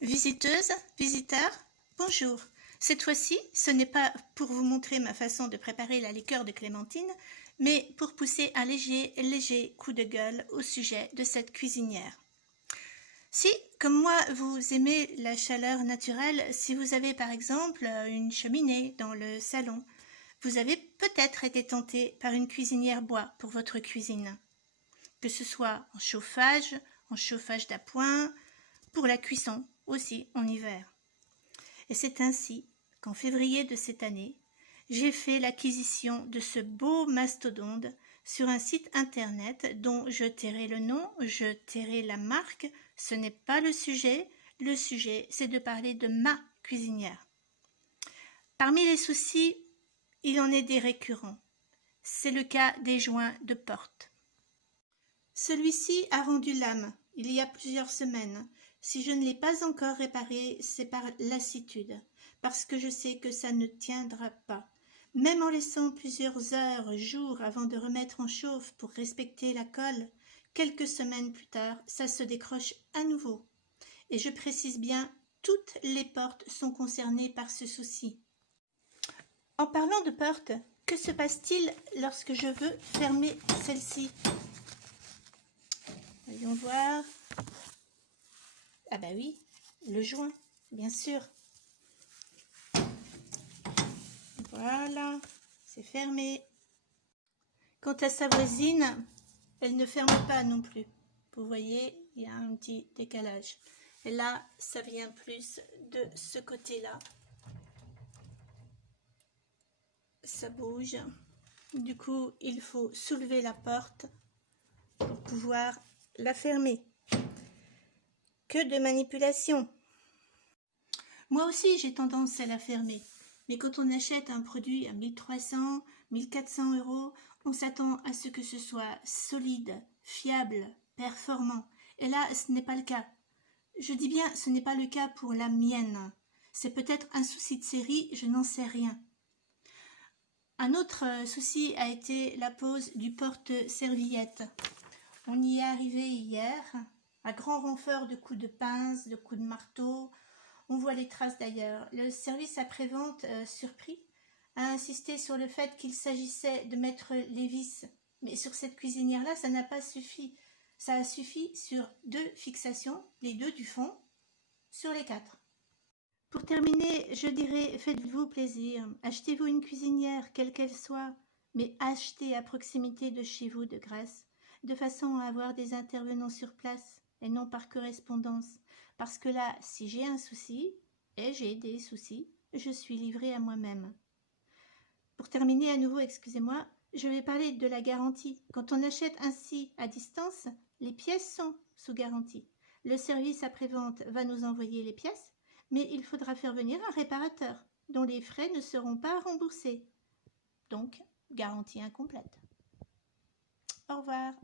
Visiteuses, visiteurs, bonjour. Cette fois-ci, ce n'est pas pour vous montrer ma façon de préparer la liqueur de clémentine, mais pour pousser un léger coup de gueule au sujet de cette cuisinière. Si, comme moi, vous aimez la chaleur naturelle, si vous avez par exemple une cheminée dans le salon, vous avez peut-être été tenté par une cuisinière bois pour votre cuisine. Que ce soit en chauffage d'appoint, pour la cuisson aussi en hiver. Et c'est ainsi qu'en février de cette année, j'ai fait l'acquisition de ce beau mastodonte sur un site internet dont je tairai le nom, je tairai la marque, ce n'est pas le sujet c'est de parler de ma cuisinière. Parmi les soucis, il en est des récurrents. C'est le cas des joints de porte. Celui-ci a rendu l'âme il y a plusieurs semaines. Si je ne l'ai pas encore réparé, c'est par lassitude, parce que je sais que ça ne tiendra pas. Même en laissant plusieurs heures, jours avant de remettre en chauffe pour respecter la colle, quelques semaines plus tard, ça se décroche à nouveau. Et je précise bien, toutes les portes sont concernées par ce souci. En parlant de portes, que se passe-t-il lorsque je veux fermer celle-ci ? Voyons voir. Ah bah oui, le joint, bien sûr. Voilà, c'est fermé. Quant à sa voisine, elle ne ferme pas non plus. Vous voyez, il y a un petit décalage. Et là, ça vient plus de ce côté-là. Ça bouge. Du coup, il faut soulever la porte pour pouvoir la fermer. Que de manipulation! Moi aussi, j'ai tendance à la fermer. Mais quand on achète un produit à 1300, 1400 €, on s'attend à ce que ce soit solide, fiable, performant. Et là, ce n'est pas le cas. Je dis bien, ce n'est pas le cas pour la mienne. C'est peut-être un souci de série, je n'en sais rien. Un autre souci a été la pose du porte-serviette. On y est arrivé hier, à grand renfort de coups de pince, de coups de marteau. On voit les traces d'ailleurs. Le service après-vente, surpris, a insisté sur le fait qu'il s'agissait de mettre les vis. Mais sur cette cuisinière-là, ça n'a pas suffi. Ça a suffi sur 2 fixations, les 2 du fond, sur les 4. Pour terminer, je dirais, faites-vous plaisir. Achetez-vous une cuisinière, quelle qu'elle soit, mais achetez à proximité de chez vous de grâce, de façon à avoir des intervenants sur place et non par correspondance. Parce que là, si j'ai un souci, et j'ai des soucis, je suis livrée à moi-même. Pour terminer à nouveau, excusez-moi, je vais parler de la garantie. Quand on achète ainsi à distance, les pièces sont sous garantie. Le service après-vente va nous envoyer les pièces, mais il faudra faire venir un réparateur, dont les frais ne seront pas remboursés. Donc, garantie incomplète. Au revoir.